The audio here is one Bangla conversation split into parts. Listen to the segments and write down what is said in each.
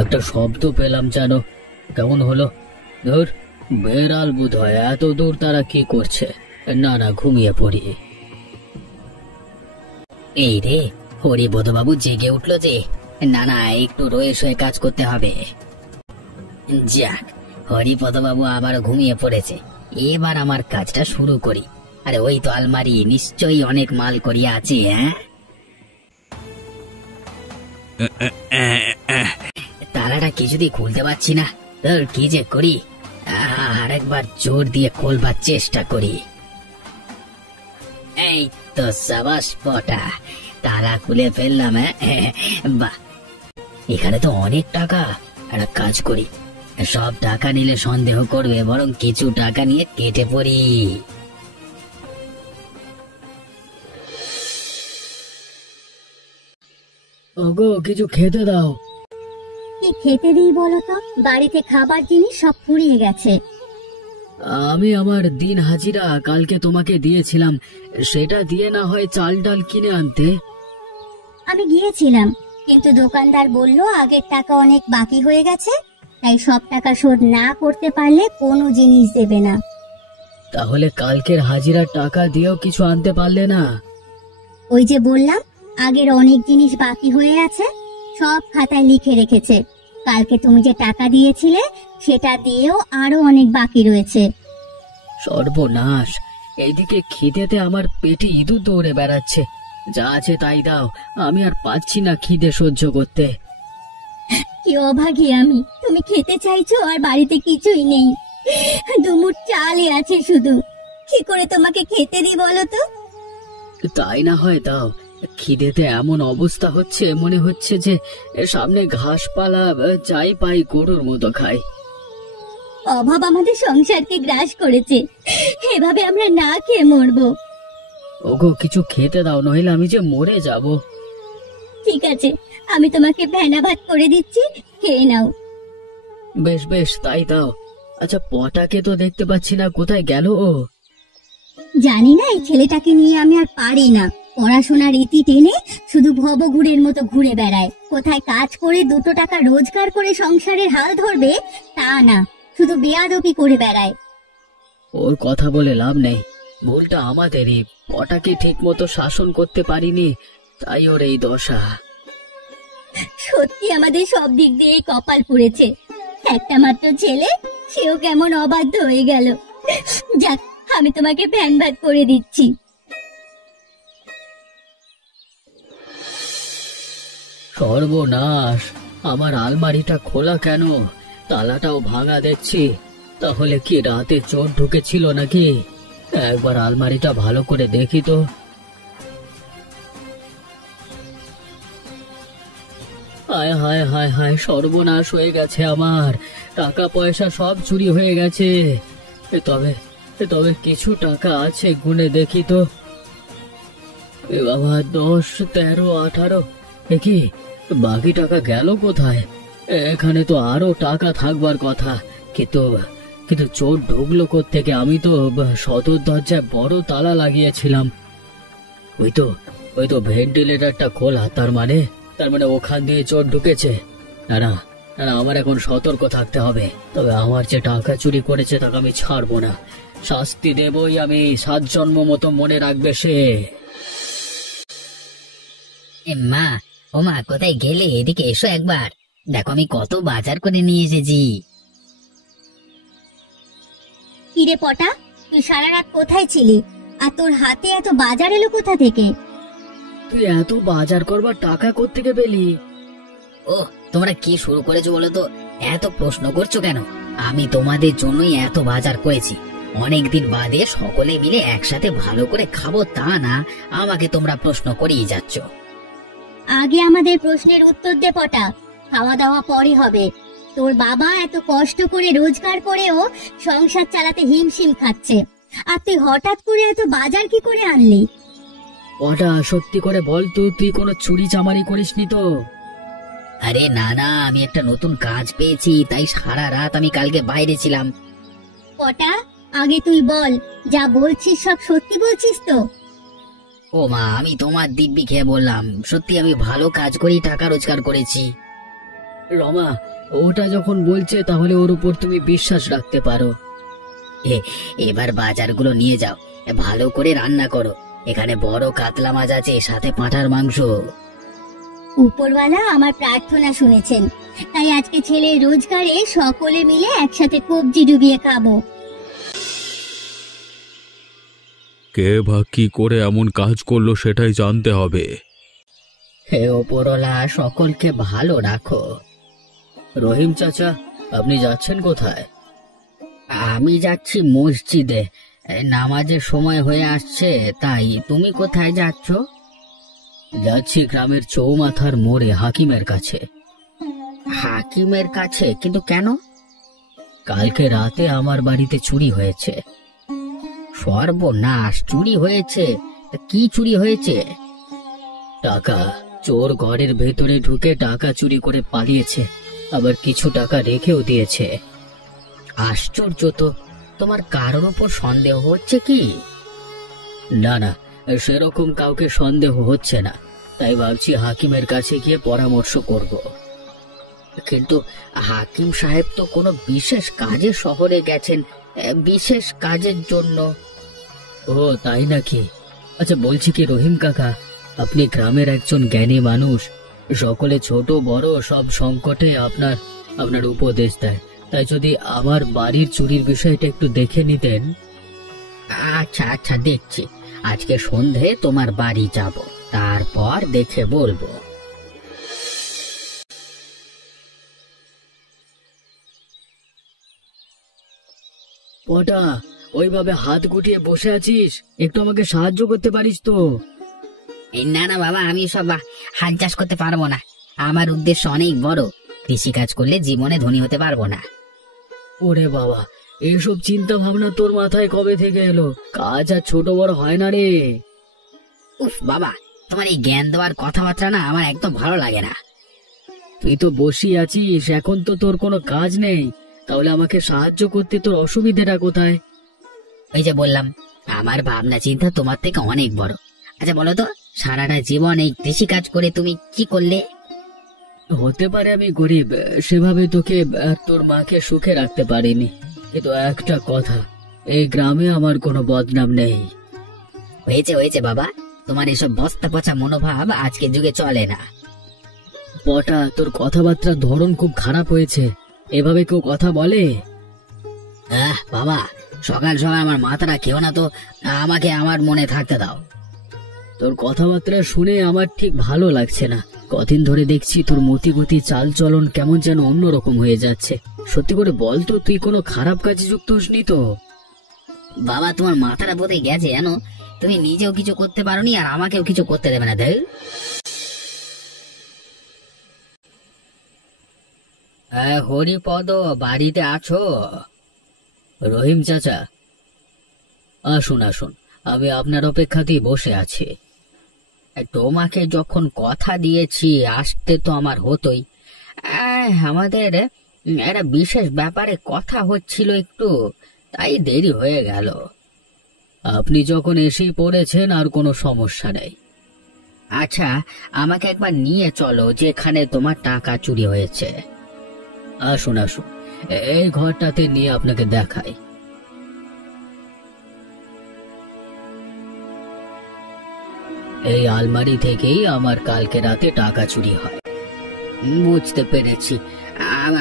একটা শব্দ পেলাম যেন, কেমন হলো? ধুর, বেড়াল বোধ হয়। এত দূর তারা কি করছে? না না, ঘুমিয়ে পড়ি। এই রে, হরিপদবাবু জেগে উঠলো যে। না না, একটু রয়ে শয়ে কাজ করতে হবে। যাক, হরিপদবাবু আবার ঘুমিয়ে পড়েছে। এবার আমার কাজটা শুরু করি। আরে ওই তো আলমারি, নিশ্চয়ই অনেক মাল করিয়া আছে। তালাটা কিছুতেই খুলতে পারছি না। কি যে করি, আরেকবার জোর দিয়ে খোলবার চেষ্টা করি। এই তো সাবাস পটা, তালা খুলে ফেললাম। বাহ, এখানে তো অনেক টাকা। একটা কাজ করি, সব টাকা নিলে সন্দেহ করবে, বরং কিছু টাকা নিয়ে কেটে পড়ি। ওগো, কিছু খেতে দাও। কি খেতে দিই বলো তো? বাড়িতে খাবার জিনিস সব ফুরিয়ে গেছে। আমি আমার দিন হাজিরা কালকে তোমাকে দিয়েছিলাম, সেটা দিয়ে না হয় চাল ডাল কিনে আনতে। আমি গিয়েছিলাম, কিন্তু দোকানদার বলল আগের টাকা অনেক বাকি হয়ে গেছে, তাই সব টাকা শোধ না করতে পারলে কোনো জিনিস দেবে না। তাহলে কালকের হাজিরার টাকা দিয়েও কিছু আনতে পারলে না? ওই যে বললাম, আগের অনেক জিনিস বাকি হয়ে আছে, সব খাতায় লিখে রেখেছে। কালকে তুমি যে টাকা দিয়েছিলে সেটা দিয়েও আরো অনেক বাকি রয়েছে। সর্বনাশ! এইদিকে খিদেতে আমার পেটে ইঁদুর দৌড়ে বেড়াচ্ছে। যা আছে তাই দাও, আমি আর পাচ্ছি না খিদে সহ্য করতে। কি অভাগী আমি, তুমি খেতে চাইছো আর বাড়িতে কিছুই নেই। দুমুঠ চালই আছে শুধু, কি করে তোমাকে খেতে দিই বলো তো? তাই না হয় দাও। খিদেতে এমন অবস্থা হচ্ছে, মনে হচ্ছে যে সামনে ঘাসপালা যাই পাই গরুর মতো খাই। অভাব আমাদের সংসারকে গ্রাস করেছে, এভাবে আমরা না খেয়ে মরবো। ওগো, কিছু খেতে দাও, নইলে আমি যে মরে যাব। ঠিক আছে, আমি তোমাকে ভেনা ভাত করে দিচ্ছি, খেয়ে নাও। বেশ বেশ, তাই দাও। আচ্ছা, পটাকে তো দেখতে পাচ্ছি না, কোথায় গেল ও? জানি না, এই ছেলেটাকে নিয়ে আমি আর পারি না। পড়াশোনার রীতি টেনে শুধু ভবঘুরের মতো ঘুরে বেড়ায়। কোথায় কাজ করে দুটো টাকা রোজগার করে সংসারের হাল ধরবে তা না, শুধু বেয়াদবি করে বেড়ায়। ওর কথা বলে লাভ নেই, ভুলটা আমাদেরই। পটাকে ঠিক মতো শাসন করতে পারিনি, তাই ওর এই দশা। সত্যি আমাদের সব দিক দিয়ে কপাল পুড়েছে। একটা মাত্র ছেলে, সেও কেমন অবাধ্য হয়ে গেল। যাক, আমি তোমাকে ভ্যান ভাত করে দিচ্ছি। সর্বনাশ! আমার আলমারিটা খোলা কেন? তালাটাও ভাঙা দেখছি। তাহলে কি রাতে চোর ঢুকেছিল নাকি? একবার আলমারিটা ভালো করে দেখি তো। হায় হায় হায় হায়, সর্বনাশ হয়ে গেছে আমার। টাকা পয়সা সব চুরি হয়ে গেছে। তবে তবে কিছু টাকা আছে, গুনে দেখি তো। এ বাবা, 10, 13, 18। কি বাকি টাকা গেল কোথায়? এখানে তো আরো টাকা থাকবার কথা, কিন্তু কিন্তু চোর ঢুকলো কোত্থেকে? আমি তো সদর দরজায় বড় তালা লাগিয়েছিলাম। ওই তো ভেন্টিলেটরটা খোলা, তার মানে ওখান দিয়ে চোর ঢুকেছে। না না না, আমার এখন সতর্ক থাকতে হবে। তবে আমার যে টাকা চুরি করেছে তাকে আমি ছাড়বো না, শাস্তি দেবই আমি। 7 জন্ম মতো মনে রাখবে সে। মা, ও মা, কোথায় গেলে? এদিকে এসো একবার, দেখো আমি কত বাজার করে নিয়ে এসেছি। কিরে পটা, তুই সারা রাত কোথায় ছিলি? আর তোর হাতে এত বাজার এলো কোথা থেকে? তুই এত বাজার করবার টাকা কোত্থেকে পেলি? ও, তোমরা কি শুরু করেছো বলো তো? এত প্রশ্ন করছো কেন? আমি তোমাদের জন্যই এত বাজার করেছি। অনেকদিন বাদে সকলে মিলে একসাথে ভালো করে খাবো তা না, আমাকে তোমরা প্রশ্ন করেই যাচ্ছ। আগে আমাদের প্রশ্নের উত্তর দে পটা, খাওয়া দাওয়া পরে হবে। তোর বাবা এত কষ্ট করে রোজগার করেও সংসার চালাতে হিমশিম খাচ্ছে, আর তুই হঠাৎ করে এত বাজার কি করে আনলি? ওটা সত্যি করে বল তো, তুই কোনো চুরি চামারি করিসনি তো? আরে না না, আমি একটা নতুন কাজ পেয়েছি, তাই সারা রাত আমি কালকে বাইরে ছিলাম। পটা, আগে তুই বল, যা বলছিস সব সত্যি বলছিস তো? ও মা, আমি তোমার দিব্যি খেয়ে বললাম, সত্যি আমি ভালো কাজ করেই টাকা রোজগার করেছি। রমা, ওটা যখন বলছে তাহলে ওর উপর তুমি বিশ্বাস রাখতে পারো। এবার বাজারগুলো নিয়ে যাও, ভালো করে রান্না করো। এখানে বড় কাতলা মাছ আছে, সাথে পাঁঠার মাংস। উপরওয়ালা আমার প্রার্থনা শুনেছেন, তাই আজকে ছেলের রোজগারে সকলে মিলে একসাথে কবজি ডুবিয়ে খাবো। কে বা কি করে এমন কাজ করলো সেটাই জানতে হবে। হে ওপরওয়ালা, সকলকে ভালো রাখো। রহিম চাচা, আপনি যাচ্ছেন কোথায়? আমি যাচ্ছি মসজিদে, নামাজের সময় হয়ে আসছে। তাই তুমি কোথায় যাচ্ছ? যাচ্ছি গ্রামের চৌমাথার মোড়ে হাকিমের কাছে। হাকিমের কাছে? কিন্তু কেন? কালকে রাতে আমার বাড়িতে চুরি হয়েছে। সর্বনাশ! চুরি হয়েছে? কি চুরি হয়েছে? টাকা। চোর ঘরের ভেতরে ঢুকে টাকা চুরি করে পালিয়েছে, আবার কিছু টাকা রেখেও দিয়েছে। আশ্চর্য তো! তোমার কারোর উপর সন্দেহ হচ্ছে কি? না না, সেরকম কাউকে সন্দেহ হচ্ছে না, তাই ভাবছি হাকিমের কাছে গিয়ে পরামর্শ করব। কিন্তু হাকিম সাহেব তো কোনো বিশেষ কাজে শহরে গেছেন, বিশেষ কাজের জন্য। ও তাই নাকি? আচ্ছা, বলছি কি রহিম কাকা, আপনি গ্রামের একজন জ্ঞানী মানুষ, সকলে ছোট বড় সব সংকটে আপনার উপদেশ দেয়, তাই যদি আমার বাড়ির চুরির বিষয়টা একটু দেখে নিতেন। আচ্ছা আচ্ছা, দেখছি। আজকে সন্ধে তোমার বাড়ি যাব, তারপর দেখে বলবো। পটা, ওইভাবে হাত গুটিয়ে বসে আছিস, একটু আমাকে সাহায্য করতে পারিস তো? না না বাবা, আমি সব হাল চাষ করতে পারবো না। আমার উদ্দেশ্য অনেক বড়, কৃষি কাজ করলে জীবনে ধনী হতে পারবো না। ওরে বাবা, এইসব চিন্তা ভাবনা তোর মাথায় কবে থেকে এলো? কাজ আর ছোট বড় হয় না রে। উফ বাবা, তোমার এই জ্ঞান দেওয়ার কথাবার্তা না আমার একদম ভালো লাগে না। তুই তো বসি আছিস, এখন তো তোর কোনো কাজ নেই, তাহলে আমাকে সাহায্য করতে তোর অসুবিধাটা কোথায়? ওই যে বললাম, আমার ভাবনা চিন্তা তোমার থেকে অনেক বড়। আচ্ছা বলো তো, সারাটা জীবন এই কৃষি কাজ করে তুমি কি করলে? হতে পারে আমি গরিব, সেভাবে তোকে আর তোর মাকে সুখে রাখতে পারিনি, কিন্তু একটা কথা, এই গ্রামে আমার কোনো বদনাম নেই। হয়েছে হয়েছে বাবা, তোমার এসব বস্তা পচা মনোভাব আজকের যুগে চলে না। পটা, তোর কথাবার্তার ধরন খুব খারাপ হয়েছে, এভাবে কেউ কথা বলে? বাবা, সকাল সকাল আমার মাথাটা খেও না তো, আমাকে আমার মনে থাকতে দাও। তোর কথাবার্তা শুনে আমার ঠিক ভালো লাগছে না। কদিন ধরে দেখছি তোর মতিগতি চাল চলন কেমন যেন অন্যরকম হয়ে যাচ্ছে। সত্যি করে বল তো, তুই কোনো খারাপ কাজে যুক্ত হসনি তো? বাবা, তোমার মাথাটা বোধহয় গেছে জানো, তুমি নিজেও কিছু করতে পারোনি আর আমাকেও কিছু করতে দেবে না। দেখ, হরিপদ বাড়িতে আছো? রহিম চাচা, আসুন আসুন, আমি আপনার অপেক্ষাতেই বসে আছি। তোমাকে যখন কথা দিয়েছি আসতে তো আমার হতোই। আমাদের একটা বিশেষ ব্যাপারে কথা হচ্ছিল একটু, তাই দেরি হয়ে গেল। আপনি যখন এসেই পড়েছেন, আর কোনো সমস্যা নেই। আচ্ছা, আমাকে একবার নিয়ে চলো যেখানে তোমার টাকা চুরি হয়েছে। আসুন আসুন, এই ঘরটাতে নিয়ে আপনাকে দেখাই। এই আলমারি থেকেই আমার কালকে রাতে টাকা চুরি হয়। বুঝতে পেরেছি,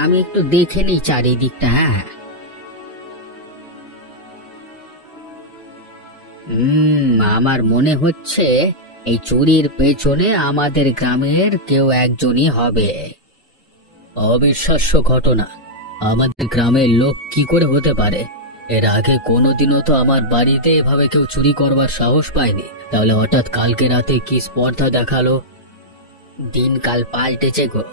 আমি একটু দেখে নিই চারিদিকটা। হ্যাঁ, আমার মনে হচ্ছে এই চুরির পেছনে আমাদের গ্রামের কেউ একজনই হবে। অবিশ্বাস্য ঘটনা, আমাদের গ্রামের লোক কি করে হতে পারে? এর আগে কোনোদিনও তো আমার বাড়িতে এভাবে কেউ চুরি করবার সাহস পায়নি, তাহলে হঠাৎ কালকে রাতে কি স্পর্ধা দেখালো? দিনকাল পাল্টেছে গো,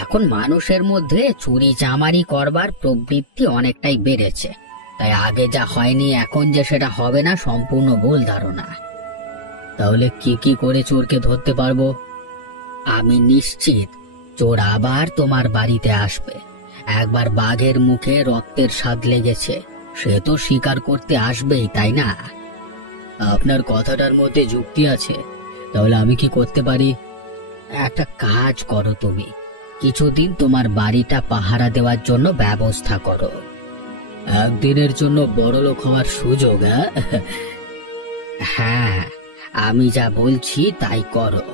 এখন মানুষের মধ্যে চুরি চামারি করবার প্রবৃত্তি অনেকটাই বেড়েছে, তাই আগে যা হয়নি এখন যে সেটা হবে না সম্পূর্ণ ভুল ধারণা। তাহলে কি কি করে চোরকে ধরতে পারবো? আমি নিশ্চিত চোর আবার তোমার বাড়িতে আসবে। একবার বাঘের মুখে রক্তের স্বাদ লেগেছে, সে তো স্বীকার করতে আসবেই, তাই না? আপনার কথাটার মধ্যে যুক্তি আছে, তাহলে আমি কি করতে পারি? একটা কাজ করো তুমি, কিছুদিন তোমার বাড়িটা পাহারা দেওয়ার জন্য ব্যবস্থা করো। একদিনের জন্য বড়লোক হওয়ার সুযোগ? হ্যাঁ, আমি যা বলছি তাই করো।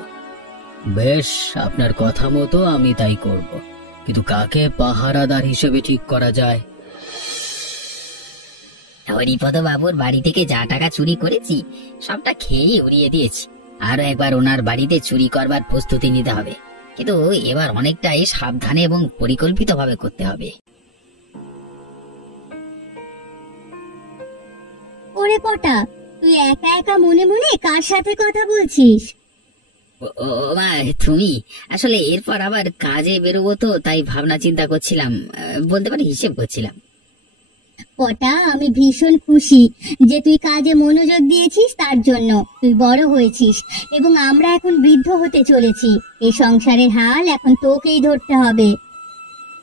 বেশ, আপনার কথা মতো আমি তাই করব, কিন্তু কাকে পাহারাদার হিসেবে ঠিক করা যায়? হরিপদ বাবুর বাড়ি থেকে যা টাকা চুরি করেছি সবটা খেয়ে উড়িয়ে দিয়েছি। আরো একবার ওনার বাড়িতে চুরি করবার প্রস্তুতি নিতে হবে, কিন্তু এবার অনেকটাই সাবধানে এবং পরিকল্পিতভাবে করতে হবে। ওরে পটা, তুই একা একা মনে মনে কার সাথে কথা বলছিস? ও মা, তুমি আসলে এরপর আবার কাজে বেরোবো তো, তাই ভাবনা চিন্তা করছিলাম, বলতে পারি হিসেব করছিলাম। পটা, আমি ভীষণ খুশি যে তুই কাজে মনোযোগ দিয়েছিস, তার জন্য। তুই বড় হয়েছিস এবং আমরা এখন বৃদ্ধ হতে চলেছি। এই সংসারের হাল এখন তোকেই ধরতে হবে।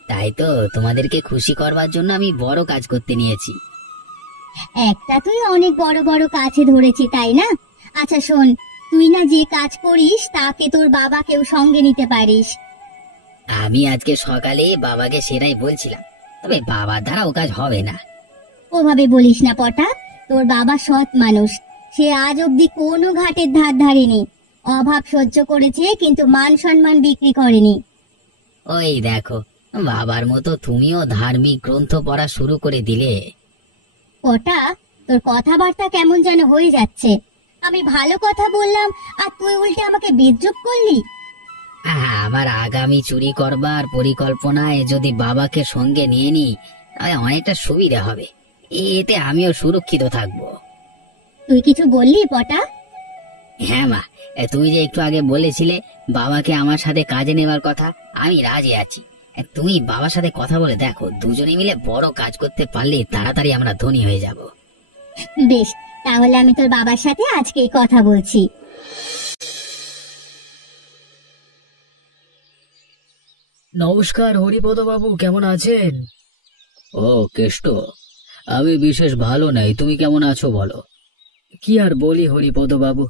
তাই তো তোমাদেরকে খুশি করবার জন্য আমি বড় কাজ করতে নিয়েছি। একটা তুই অনেক বড় বড় কাছে ধরেছি, তাই না? আচ্ছা শোন, তুই না যে কাজ করিস তাকে তোর বাবাকেও সঙ্গে নিতে পারিস। আমি আজকে সকালে বাবাকে সেটাই বলছিলাম, তবে বাবার দ্বারা ও কাজ হবে না। ওভাবে বলিস না পটা, তোর বাবা সৎ মানুষ। সে আজ অব্দি কোনো ঘাটের ধার ধারেনি। অভাব সহ্য করেছে, কিন্তু মান সম্মান বিক্রি করেনি। ওই দেখো, বাবার মতো তুমিও ধার্মিক গ্রন্থ পড়া শুরু করে দিলে। পটা, তোর কথাবার্তা কেমন যেন হয়ে যাচ্ছে। আমি ভালো কথা বললাম আর তুই উল্টে আমাকে বিদ্রূপ করলি। আমার আগামী চুরি করবার পরিকল্পনায় যদি বাবাকে সঙ্গে নিয়ে নিই তাহলে অনেকটা সুবিধা হবে, এতে আমিও সুরক্ষিত থাকবো। তুই কিছু বললি পটা? হ্যাঁ মা, তুমি যে একটু আগে বলেছিলে বাবাকে আমার সাথে কাজে নেবার কথা, আমি রাজি আছি। তুমি বাবার সাথে কথা বলে দেখো, দুজনে মিলে বড় কাজ করতে পারলে তাড়াতাড়ি আমরা ধনী হয়ে যাব। বেশ, তাহলে আমি তোর বাবার সাথে আজকেই কথা বলছি। নমস্কার হরিপদ বাবু, কেমন আছেন? ও কেষ্ট, আমি বিশেষ ভালো নাই। তুমি কেমন আছো বলো? কি আর বলি হরিপদ বাবু,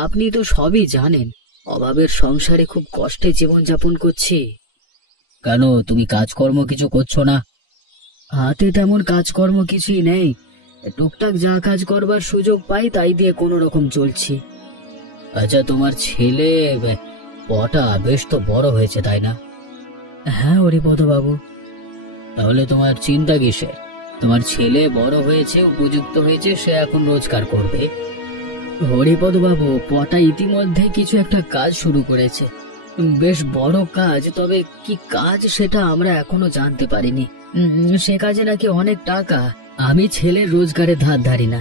আপনি তো সবই জানেন। অভাবের সংসারে খুব কষ্টে জীবনযাপন করছি। কেন, তুমি কাজকর্ম কিছু করছো না? হাতে তেমন কাজকর্ম কিছুই নেই। টুকটাক যা কাজ করবার সুযোগ পাই তাই দিয়ে কোনো রকম চলছি। আচ্ছা, তোমার ছেলে পটা বেশ তো বড় হয়েছে, তাই না? হ্যাঁ হরিপদ বাবু। তাহলে তোমার চিন্তা কিসের? তোমার ছেলে বড় হয়েছে, উপযুক্ত হয়েছে, সে এখন রোজগার করবে। হরিপদ বাবু, পটা ইতিমধ্যে কিছু একটা কাজ শুরু করেছে, বেশ বড় কাজ। তবে কি কাজ সেটা আমরা এখনো জানতে পারিনি। সে কাজে নাকি অনেক টাকা। আমি ছেলের রোজগারে ধার ধারি না।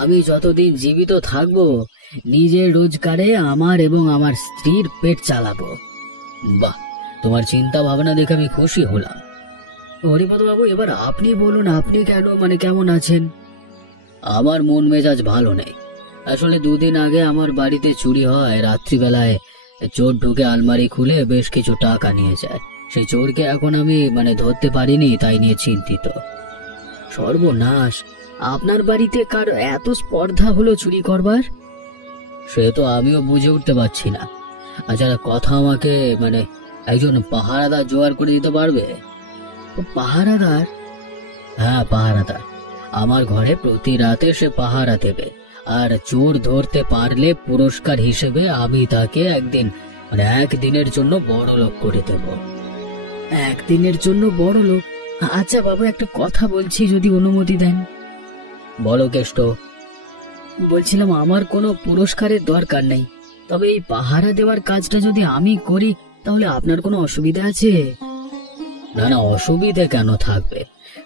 আমি যতদিন জীবিত থাকবো নিজের রোজগারে আমার এবং আমার স্ত্রীর পেট চালাবো। বাহ, তোমার চিন্তা ভাবনা দেখে আমি খুশি হলাম। হরিপদ বাবু, এবার আপনি বলুন, আপনি কেমন আছেন? আমার মন মেজাজ ভালো নেই। আসলে দুদিন আগে আমার বাড়িতে চুরি হয়। রাত্রিবেলায় চোর ঢুকে আলমারি খুলে বেশ কিছু টাকা নিয়ে যায়। সেই চোরকে এখন আমি ধরতে পারিনি, তাই নিয়ে চিন্তিত। সর্বনাশ, আপনার বাড়িতে কার এত স্পর্ধা হলো চুরি করবার? সে তো আমিও বুঝে উঠতে পারছি না। আচ্ছা, কথা আমাকে একজন পাহারাদার জোগাড় করে দিতে পারবে? পাহারাদার? হ্যাঁ, পাহারাদার। আমার ঘরে প্রতি রাতে সে পাহারা দেবে, আর চোর ধরতে পারলে পুরস্কার হিসেবে আমি তাকে একদিনের জন্য বড় লোক করে দেব। একদিনের জন্য বড় লোক? আচ্ছা বাবু, একটা কথা বলছি, যদি অনুমতি দেন। বলো কেষ্ট। বলছিলাম, আমার কোনো পুরস্কারের দরকার নেই, তবে এই পাহারা দেওয়ার কাজটা যদি আমি করি তাহলে আপনার কোনো অসুবিধা আছে? না না, অসুবিধে কেন থাকবে?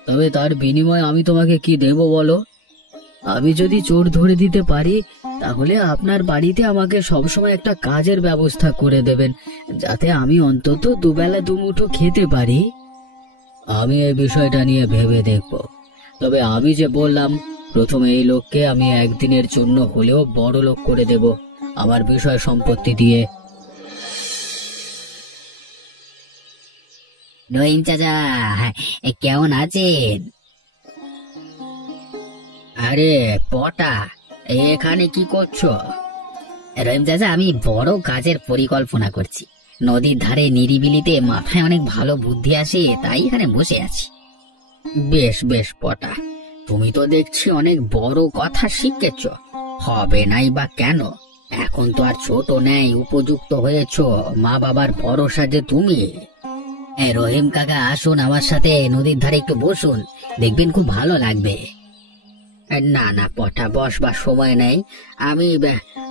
তবে তার বিনিময়ে আমি তোমাকে কি দেব বলো? আমি যদি চোর ধরে দিতে পারি তাহলে আপনার বাড়িতে আমাকে সবসময় একটা কাজের ব্যবস্থা করে দেবেন, যাতে আমি অন্তত দুবেলা দুমুঠো খেতে পারি। আমি এই বিষয়টা নিয়ে ভেবে দেখব। তবে আমি যে বললাম, প্রথমে এই লোককে আমি একদিনের জন্য হলেও বড় লোক করে দেব আমার বিষয় সম্পত্তি দিয়ে। রহিম চাচা, কেমন আছেন? আরে পটা, এখানে কি করছো? রহিম চাচা, আমি বড় কাজের পরিকল্পনা করছি। নদীর ধারে নিরিবিলিতে মাথায় অনেক ভালো বুদ্ধি আসে, তাই এখানে বসে আছি। বেশ বেশ পটা, তুমি তো দেখছি অনেক বড় কথা শিখেছ। হবে নাই বা কেন, এখন তো আর ছোট নেই, উপযুক্ত হয়েছ, মা বাবার ভরসা যে তুমি। রহিম কাকা, আসুন আমার সাথে নদীর ধারে একটু বসুন, দেখবেন খুব ভালো লাগবে। না না পটা, বসবার সময় নেই,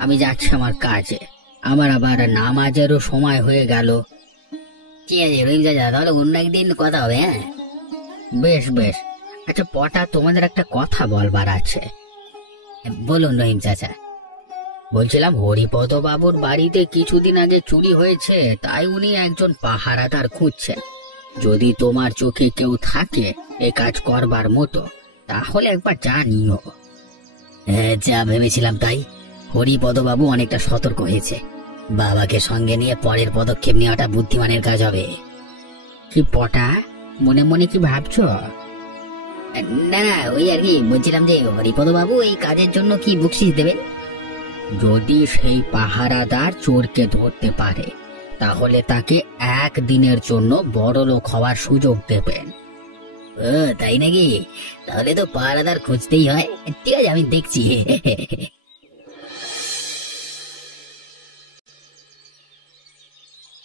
আমি যাচ্ছি আমার কাজে, আমার আবার নামাজেরও সময় হয়ে গেল। ঠিক আছে রহিম চাচা, তাহলে অন্য একদিন কথা হবে। হ্যাঁ বেশ বেশ। আচ্ছা পটা, তোমাদের একটা কথা বলবার আছে। বলুন রহিম চাচা। বলছিলাম, হরিপদ বাবুর বাড়িতে কিছুদিন আগে চুরি হয়েছে, তাই উনি একজন পাহারাদার খুঁজছেন। যদি তোমার চোখে কেউ থাকে এ কাজ করবার মতো, তাহলে একবার জানিও। যা ভেবেছিলাম তাই, হরিপদ বাবু অনেকটা সতর্ক হয়েছে। বাবাকে সঙ্গে নিয়ে পরের পদক্ষেপ নেওয়াটা বুদ্ধিমানের কাজ হবে। কি পটা, মনে মনে কি ভাবছ? না না, ওই আর কি বলছিলাম যে হরিপদ বাবু এই কাজের জন্য কি বকশিশ দেবেন? যদি সেই পাহারাদার চোরকে ধরতে পারে, তাহলে তাকে একদিনের জন্য বড়লোক হওয়ার সুযোগ দেবেন। তাই নাকি? তাহলে তো পাহারাদার খুঁজতেই হয়। ঠিক আছে, আমি দেখছি।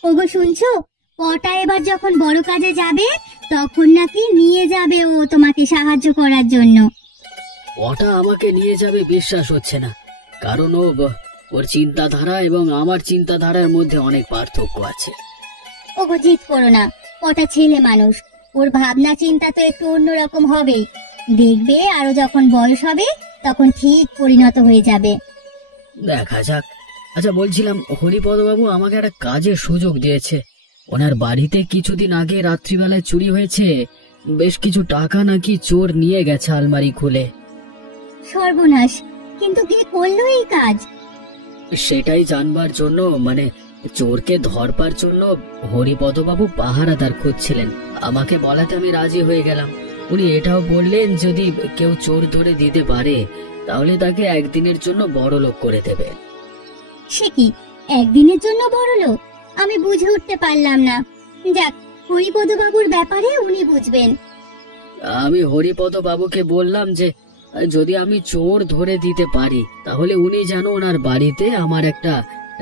ওগো শুনছো, পটা এবার যখন বড় কাজে যাবে তখন নাকি নিয়ে যাবে ও তোমাকে সাহায্য করার জন্য। ওটা আমাকে নিয়ে যাবে বিশ্বাস হচ্ছে না, কারণ ওর চিন্তাধারা এবং আমার চিন্তাধারার মধ্যে অনেক পার্থক্য আছে। ওগো জিদ করো না, পটা ছেলে মানুষ, ওর ভাবনা চিন্তা তো একটু অন্যরকম হবেই। দেখবে আরো যখন বয়স হবে তখন ঠিক পরিণত হয়ে যাবে। দেখা যাক। আচ্ছা বলছিলাম, হরিপদ বাবু আমাকে একটা কাজের সুযোগ দিয়েছে। ওনার বাড়িতে কিছুদিন আগে রাত্রিবেলায় চুরি হয়েছে, বেশ কিছু টাকা নাকি চোর নিয়ে গেছে আলমারি খুলে। সর্বনাশ, কিন্তু কে করলো এই কাজ? সেটাই জানবার জন্য, মানে চোরকে ধরবার জন্য হরিপদ বাবু পাহারাদার খুঁজছিলেন। আমাকে বলাতে আমি রাজি হয়ে গেলাম। উনি এটাও বললেন যদি কেউ চোর ধরে দিতে পারে তাহলে তাকে একদিনের জন্য বড় লোক করে দেবে। সে কি, একদিনের জন্য বড়লোক? আমি বুঝে উঠতে পারলাম না। যাক, হরিপদ বাবুর ব্যাপারে উনি বুঝবেন। আমি হরিপদ বাবুকে বললাম যে যদি আমি চোর ধরে দিতে পারি তাহলে উনি যেন ওনার বাড়িতে আমার একটা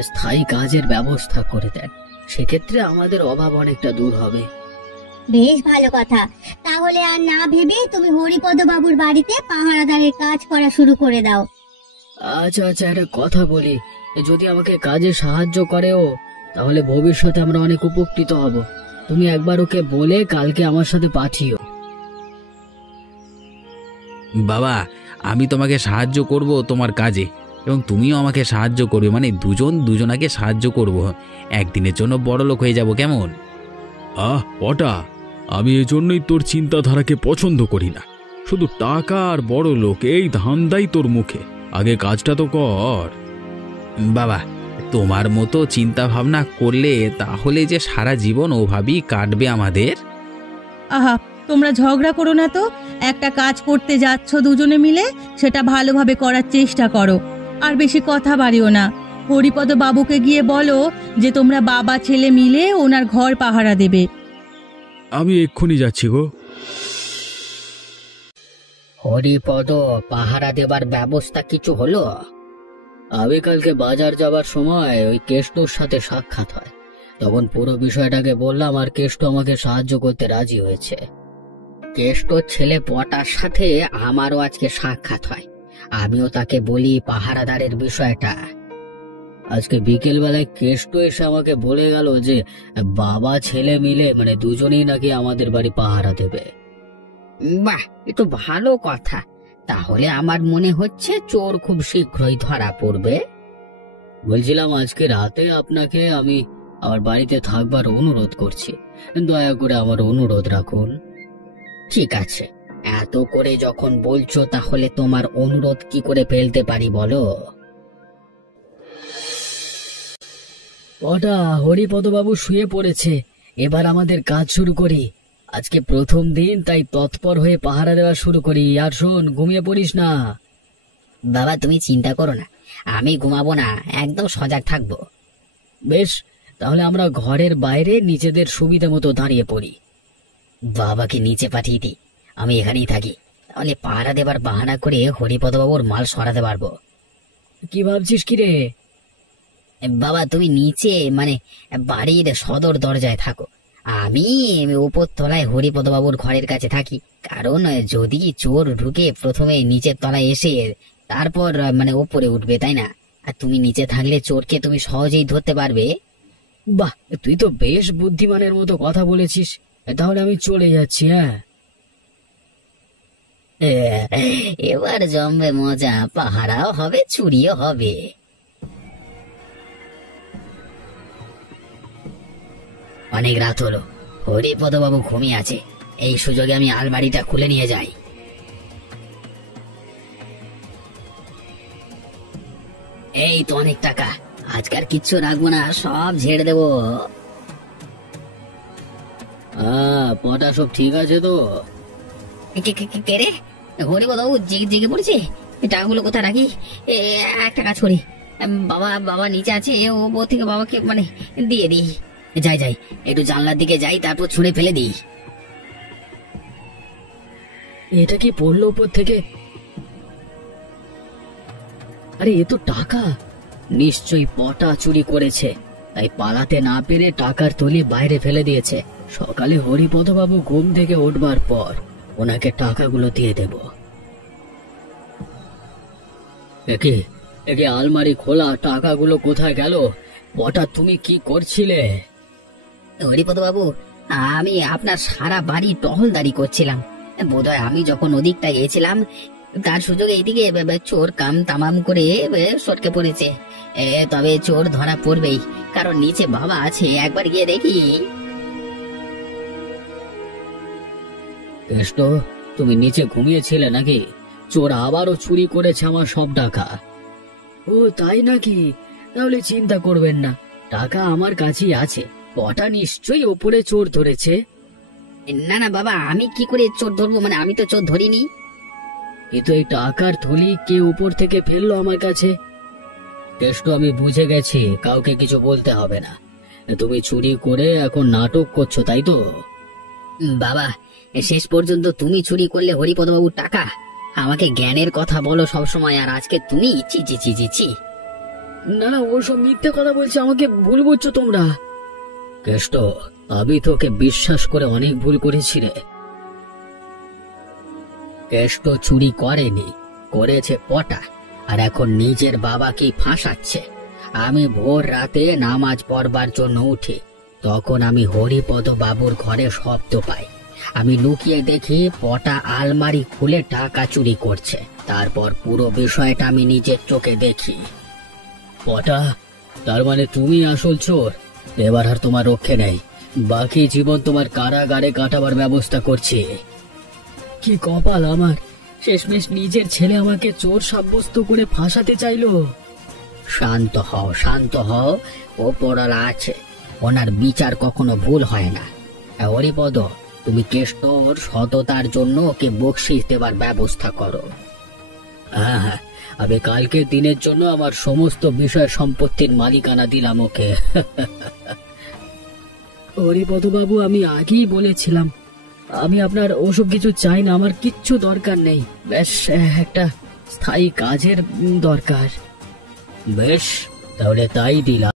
স্থায়ী কাজের ব্যবস্থা করে দেন, সেক্ষেত্রে আমাদের অভাব অনেকটা দূর হবে। বেশ ভালো কথা, তাহলে আর না ভেবে তুমি হরিপদ বাবুর বাড়িতে পাহারাদারের কাজ করা শুরু করে দাও। আচ্ছা আচ্ছা, একটা কথা বলি, যদি আমাকে কাজে সাহায্য করেও তাহলে ভবিষ্যতে আমরা অনেক উপকৃত হব। তুমি একবার ওকে বলে কালকে আমার সাথে পাঠিও। বাবা, আমি তোমাকে সাহায্য করব তোমার কাজে, এবং তুমিও আমাকে সাহায্য করবে, মানে দুজন দুজনাকে সাহায্য করব। একদিনের জন্য বড় লোক হয়ে যাব, কেমন? ওটা আমি এজন্যই তোর চিন্তাধারাকে পছন্দ করি না। শুধু টাকা আর বড় লোক, এই ধান্দাই তোর মুখে, আগে কাজটা তো কর। বাবা, তোমার মতো চিন্তা ভাবনা করলে তাহলে যে সারা জীবন ওভাবেই কাটবে আমাদের। আহা, তোমরা ঝগড়া করো না তো। একটা কাজ করতে যাচ্ছ দুজনে মিলে, সেটা ভালোভাবে করার চেষ্টা করো, আর বেশি কথা বাড়িও না। হরিপদ বাবুকে গিয়ে বলো যে তোমরা বাবা ছেলে মিলে ওনার ঘর পাহারা দেবে। আমি এক্ষুনি যাচ্ছি গো। হরিপদ, পাহারা দেবার ব্যবস্থা কিছু হলো? আমি কালকে বাজার যাবার সময় ওই কেষ্টর সাথে সাক্ষাৎ হয়, তখন পুরো বিষয়টাকে বললাম আর কেষ্ট আমাকে সাহায্য করতে রাজি হয়েছে। কেষ্টর ছেলে পটার সাথে আমারও আজকে সাক্ষাৎ হয়, আমিও তাকে বলি পাহারাদারের বিষয়টা। আজকে বিকেল বেলায় কেষ্ট এসে আমাকে বলে গেল যে বাবা ছেলে মিলে, মানে দুজনেই নাকি আমাদের বাড়ি পাহারা দেবে। বাহ, এ তো ভালো কথা। তাহলে আমার মনে হচ্ছে চোর খুব শীঘ্রই ধরা পড়বে। বলছিলাম আজকে রাতে আপনাকে আমি আমার বাড়িতে থাকবার অনুরোধ করছি, দয়া করে আমার অনুরোধ রাখুন। ঠিক আছে, এত করে যখন বলছো তাহলে তোমার অনুরোধ কি করে ফেলতে পারি বলো। ওটা হরিপদ বাবু শুয়ে পড়েছে, এবার আমাদের কাজ শুরু করি। আজকে প্রথম দিন, তাই তৎপর হয়ে পাহারা দেওয়া শুরু করি। আর শোন, ঘুমিয়ে পড়িস না। বাবা তুমি চিন্তা করো না, আমি ঘুমাবো না, একদম সজাগ থাকবো। বেশ, তাহলে আমরা ঘরের বাইরে নিজেদের সুবিধা মতো দাঁড়িয়ে পড়ি। বাবাকে নিচে পাঠিয়ে দিই, আমি এখানেই থাকি। তাহলে পাহারা দেবার বাহানা করে হরিপদবাবুর মাল সরাতে পারবো। কি ভাবছিস কি রে? বাবা তুমি নিচে মানে বাড়ির সদর দরজায় থাকো, আমি উপর তলায় হরিপদবাবুর ঘরের কাছে থাকি। কারণ যদি চোর ঢুকে প্রথমে নিচের তলায় এসে তারপর মানে ওপরে উঠবে, তাই না? আর তুমি নিচে থাকলে চোরকে তুমি সহজেই ধরতে পারবে। বাহ, তুই তো বেশ বুদ্ধিমানের মতো কথা বলেছিস। তাহলে আমি চলে যাচ্ছি। হ্যাঁ, এবার জমবে মজা, পাহারাও হবে, চুরিও হবে। অনেক রাত হলো, হরিপদবাবু ঘুমিয়ে আছে, এই সুযোগে আমি আলমারিটা খুলে নিয়ে যাই। এই তো অনেক টাকা, আজকাল কিচ্ছু রাখবো না, সব ঝেড়ে দেবো। পটা সব ঠিক আছে তো? কে রে? হরিপদবাবু জেগে পড়েছে? টাকাগুলো কোথায় রাখি? একটা কাজ করি, বাবা নিচে আছে, ওপর থেকে বাবাকে মানে দিয়ে দিই। যাই একটু জানলার দিকে যাই, তারপর ছুঁড়ে ফেলে দিই। এটা কি পড়লো উপর থেকে? আরে এ তো টাকা, নিশ্চয়ই পটা চুরি করেছে, তাই পালাতে না পেরে টাকার থলি বাইরে ফেলে দিয়েছে। সকালে হরিপদবাবু ঘুম থেকে উঠবার পর ওনাকে টাকাগুলো দিয়ে দেব। একে আলমারি খোলা, টাকাগুলো কোথায় গেল? পটা তুমি কি করছিলে? হরিপদবাবু, আমি আপনার সারা বাড়ি টহলদারি করছিলাম। বোধহয় আমি যখন ওদিকটা গিয়েছিলাম তার সুযোগে এইদিকে চোর কাম তামাম করে সটকে পড়েছে। তবে চোর ধরা পড়বেই, কারণ নিচে বাবা আছে, একবার গিয়ে দেখি। কেষ্ট, তুমি নিচে ঘুমিয়েছিলে নাকি? চোর আবারও চুরি করেছে আমার সব টাকা। ও তাই নাকি? তাহলে চিন্তা করবেন না, টাকা আমার কাছেই আছে। পটা নিশ্চয়ই ওপরে চোর ধরেছে। না বাবা, আমি কি করে চোর ধরবো? মানে আমি তো চোর ধরিনি। কিন্তু এই টাকার থলি কে উপর থেকে ফেললো আমার কাছে? কেষ্ট, আমি বুঝে গেছি, কাউকে কিছু বলতে হবে না। তুমি চুরি করে এখন নাটক করছো, তাই তো? বাবা, শেষ পর্যন্ত তুমি চুরি করলে হরিপদবাবুর টাকা। আমাকে জ্ঞানের কথা বলো সবসময়, আর আজকে তুমি চি। না, ওসব মিথ্যে কথা বলছে, আমাকে ভুল বুঝছো তোমরা। কেষ্ট, আমি তোকে বিশ্বাস করে অনেক ভুল করেছি রে। কেষ্ট চুরি করেনি, করেছে পটা, আর এখন নিজের বাবাকে ফাঁসাচ্ছে। আমি ভোর রাতে নামাজ পড়বার জন্য উঠি, তখন আমি হরিপদ বাবুর ঘরে শব্দ পাই। আমি লুকিয়ে দেখি পটা আলমারি খুলে টাকা চুরি করছে। তারপর পুরো বিষয়টা আমি নিজের চোখে দেখি। পটা, তার মানে তুমি আসল চোর? এবার আর তোমার রক্ষে নেই, বাকি জীবন তোমার কারাগারে কাটাবার ব্যবস্থা করছি। কি কপাল আমার, শেষমেশ নিজের ছেলে আমাকে চোর সাব্যস্ত করে ফাঁসাতে চাইলো। শান্ত হও, ও পড়ালা আছে, ওনার বিচার কখনো ভুল হয় না। হরিপদ, তুমি কেষ্টর সততার জন্য ওকে বকশিশ দেবার ব্যবস্থা করো। হ্যাঁ, আমি কালকের দিনের জন্য আমার সমস্ত বিষয় সম্পত্তির মালিকানা দিলাম ওকে। হরিপদ বাবু, আমি আগেই বলেছিলাম আমি আপনার ওসব কিছু চাই না, আমার কিচ্ছু দরকার নেই। বেশ একটা স্থায়ী কাজের দরকার। বেশ, তাহলে তাই দিলাম।